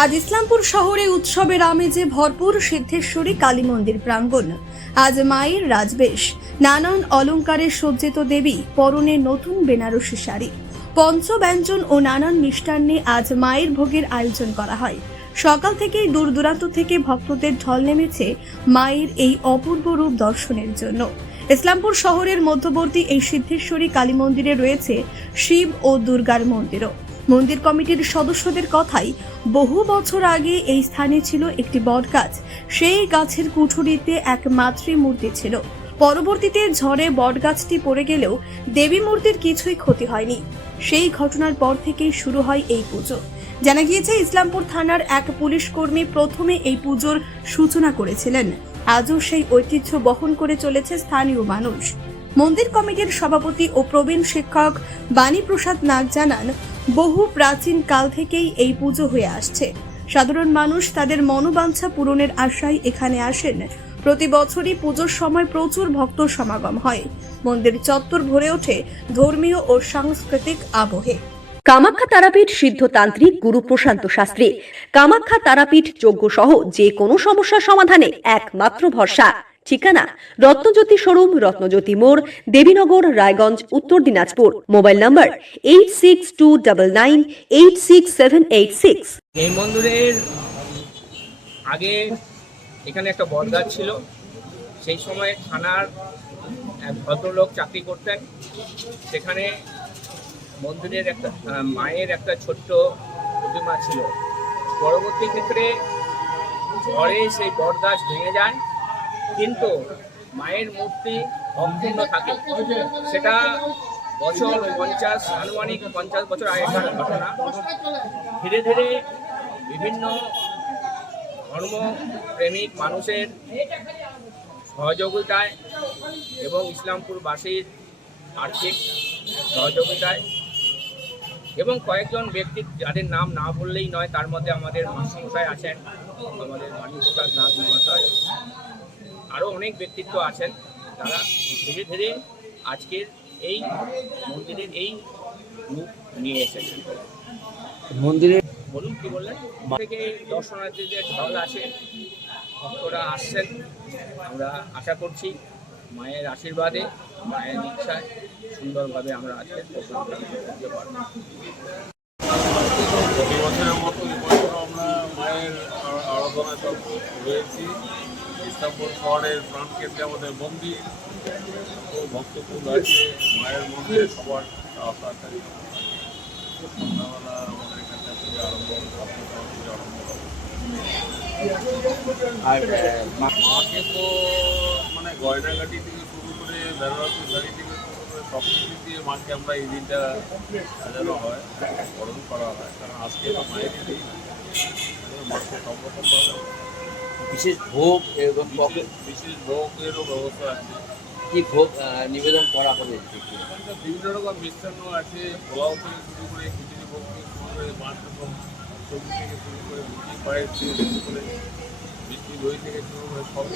আজ ইসলামপুর শহরে উৎসবের আমেজে ভরপুর সিদ্ধেশ্বরী কালী মন্দির প্রাঙ্গণ। আজ মায়ের রাজবেশ। নানান অলংকারে সজ্জিত দেবী পরনে নতুন বেনারসি শাড়ি। পঞ্চব্যঞ্জন ও নানান মিষ্টান্নে আজ মায়ের ভোগের আয়োজন করা হয়। সকাল থেকেই দূর দূরান্ত থেকে ভক্তদের ঢল নেমেছে মায়ের এই অপূর্ব রূপ দর্শনের জন্য। ইসলামপুর শহরের মধ্যবর্তী এই সিদ্ধেশ্বরী কালী মন্দিরে রয়েছে শিব ও দুর্গার মন্দিরও। মন্দির কমিটির সদস্যদের কথাই বহু বছর আগে এই স্থানে ছিল একটি বটগাছ। সেই গাছের কুঠুরিতে এক মাতৃমূর্তি ছিল। পরবর্তীতে ঝড়ে বটগাছটি পড়ে গেলেও দেবী মূর্তির কিছুই ক্ষতি হয়নি। সেই ঘটনার পর থেকেই শুরু হয় এই পুজো। জানা গিয়েছে, ইসলামপুর থানার এক পুলিশ কর্মী প্রথমে এই পুজোর সূচনা করেছিলেন। আজও সেই ঐতিহ্য বহন করে চলেছে স্থানীয় মানুষ। মন্দির কমিটির সভাপতি ও প্রবীণ শিক্ষক বাণীপ্রসাদ নাগ জানান বহু প্রাচীন কাল থেকেই এই পুজো হয়ে আসছে। সাধারণ মানুষ তাদের মনোবাঞ্ছা পূরণের আশায় এখানে আসেন। প্রতি বছরই পুজোর সময় প্রচুর ভক্ত সমাগম হয়। মন্দির চত্বর ভরে ওঠে ধর্মীয় ও সাংস্কৃতিক আবহে। কামাখ্যা তারাপীঠ সিদ্ধতান্ত্রিক গুরু প্রশান্ত শাস্ত্রী। কামাখ্যা তারাপীঠ যজ্ঞ সহ যে কোনো সমস্যার সমাধানে একমাত্র ভরসা। ঠিকানা রত্নজ্যোতি শোরুম, রত্নজ্যোতি মোড়, Devinagar, Raiganj, Uttar Dinajpur. Mobile number eight six two double nine eight six seven eight six এই মন্দিরের আগে এখানে একটা বটগাছ ছিল। সেই সময় থানার ভদ্রলোক চাকরি করতেন। সেখানে মন্দিরের একটা মায়ের একটা ছোট্ট প্রতিমা ছিল। পরবর্তী ক্ষেত্রে ঝড়ে সেই বটগাছ ভেঙে যায়। কিন্তু মায়ের মূর্তি অক্ষুণ্ণ থাকে। সেটা বছর পঞ্চাশ, আনুমানিক পঞ্চাশ বছর আগেকার ঘটনা। ধীরে ধীরে বিভিন্ন ধর্মপ্রেমিক মানুষের সহযোগিতায় এবং ইসলামপুরবাসীর আর্থিক সহযোগিতায় এবং কয়েকজন ব্যক্তি যাদের নাম না বললেই নয়, তার মধ্যে আমাদের মাসমশাই আছেন, আমাদের মানিপ্রসাদ নাথ মহাশয়। আরও অনেক ব্যক্তিত্ব আছেন। তারা ধীরে ধীরে আজকের এই মন্দিরের এই রূপ নিয়ে এসেছেন। মন্দিরে বলুন কি বললেন? থেকে দর্শনার্থীদের ঢল আসে ভক্তরা আসছেন। আমরা আশা করছি মায়ের আশীর্বাদে মায়ের ইচ্ছায় সুন্দরভাবে আমরা আজকের প্রোগ্রামটা করতে পারব। প্রতি বছরের মতো এবছর আমরা মায়ের আ- আরাধনায় সব রয়েছি। ইস্তাম্বুল শহরের প্রাণকেন্দ্রে আমাদের মন্দির। ও ভক্তকুল আছে মায়ের মন্দিরে সবার থাকে সন্ধ্যাবেলা আমাদের এখানে থেকে আরম্ভ থেকে আরম্ভ আর মাকে তো মানে গয়নাগাটি থেকে শুরু করে বেনারসি শাড়ি থেকে শুরু করে সব কিছু দিয়ে মাকে আমরা এই দিনটা সাজানো হয় বরণ করা হয়। কারণ আজকে তো মায়ের দিন। মাকে সব রকমভাবে বিশেষ ভোগ এবং বিশেষ- ভোগেরও ব্যবস্থা আছে। কি ভোগ নিবেদন করা হবে? বিভিন্ন রকম মিষ্টান্ন আছে পোলাও থেকে শুরু করে খিচুড়ি ভোগ থেকে শুরু করে পাঁচ রকম সবজি থেকে শুরু করে লুচি পায়েস থেকে শুরু করে মিষ্টি দই থেকে শুরু করে সব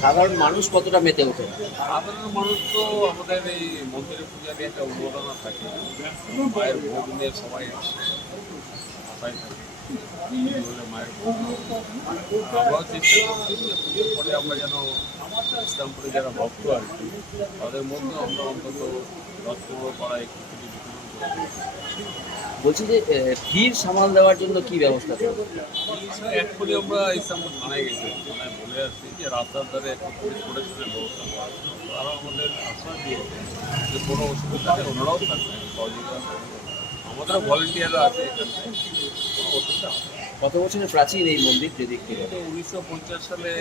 সাধারণ মানুষ কতটা মেতে ওঠে? সাধারণ মানুষ তো আমাদের এই মন্দিরের পূজা নিয়ে একটা উন্মাদনা থাকে। মায়ের ভোগ নিয়ে সবাই আশায় থাকে। আমরা যেন যারা ভক্ত আর কি তাদের মধ্যে আমরা অন্তত বলছি যে ভিড় সামাল দেওয়ার জন্য কি ব্যবস্থা এক্ষুনি আমরা ইসলামপুর থানায় গেছি থানায় বলে আসছি যে, রাস্তার ধারে প্রোটেকশনের ব্যবস্থা তারা আমাদের আশ্বাস দিয়েছে যে, কোনো অসুবিধা নেই, ওনারাও থাকবে সহযোগিতা। আমাদেরও ভলেন্টিয়াররা আছে, এখানে কোনো অসুবিধা হবে। কত বছরের প্রাচীন এই মন্দির যে দেখতে এটা উনিশশো পঞ্চাশ সালে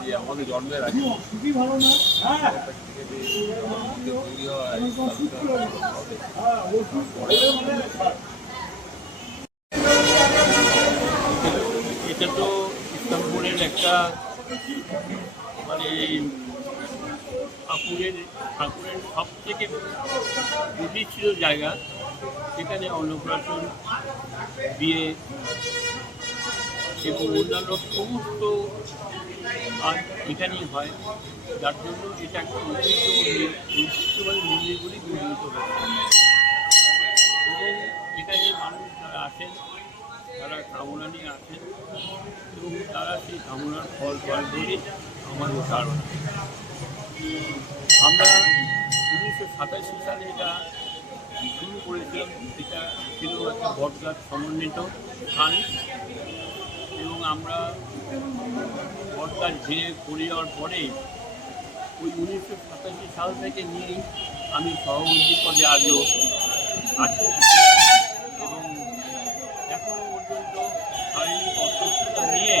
যে আমাদের জন্মের আগে খুবই ভালো না? হয়। এটা তো ইস্তাম্বুলের একটা মানে ঠাকুরের ঠাকুরের সব থেকে প্রতিষ্ঠিত জায়গা সেখানে অন্নপ্রাশন বিয়ে এবং অন্যান্য সমস্ত কাজ এখানেই হয়, যার জন্য এটা একটা ঐতিহ্য ঐতিহ্যবাহী মন্দিরগুলি পরিণত হয়েছে। এবং এখানে মানুষ যারা আসেন, তারা কামনা নিয়ে আসেন এবং তারা সেই কামনার ফল পান বলে আমাদের ধারণা। আমরা উনিশশো সাতাশি সালে এটা শুরু করেছিলাম, এটা ছিল একটা বটগাছ সমন্বিত স্থান। এবং আমরা বটগাছ ভেঙে পড়ে যাওয়ার পরে ওই উনিশশো সাতাশি সাল থেকে নিয়েই আমি সভাপতি পদে আজও আছি। এবং এখনও পর্যন্ত শারীরিক অসুস্থতা নিয়ে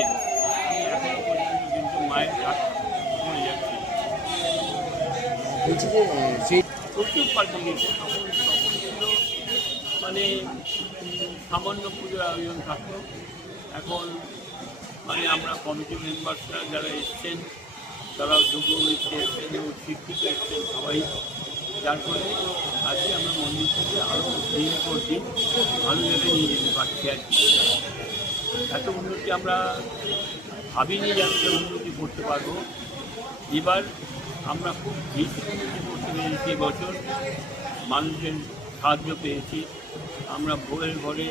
আমি এখনও পর্যন্ত কিন্তু মায়ের কাজ করে যাচ্ছি। প্রচুর পাল্টে গেছে। তখন তখন ছিল মানে সামান্য পুজোর আয়োজন থাকতো। এখন মানে আমরা কমিটি মেম্বারসরা যারা এসছেন তারা যোগ্য হয়েছে, এসছেন এবং শিক্ষিত এসছেন সবাই। যার ফলে আজকে আমরা মন্দির থেকে আরও দিন পর দিন ভালো জায়গায় নিয়ে যেতে পারছি আর এত উন্নতি আমরা ভাবিনি যে উন্নতি করতে পারব। এবার আমরা খুব বেশি উন্নতি করতে পেরেছি এবছর মানুষের সাহায্য পেয়েছি। আমরা ভোরের ঘরে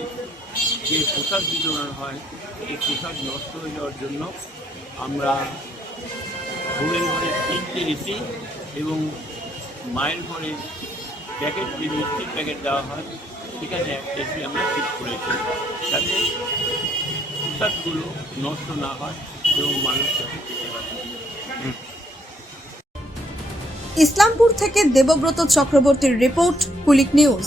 যে প্রসাদ বিতরণ হয়, এই প্রসাদ নষ্ট হয়ে যাওয়ার জন্য আমরা ভোরের ঘরে কিনতে এসি এবং মায়ের ঘরে প্যাকেট যে মিষ্টির প্যাকেট দেওয়া হয়। সেখানে এসি আমরা ঠিক করেছি। যাতে পোশাকগুলো নষ্ট না হয় এবং মানুষ যাতে পারে। ইসলামপুর থেকে দেবব্রত চক্রবর্তীর রিপোর্ট, কুলিক নিউজ।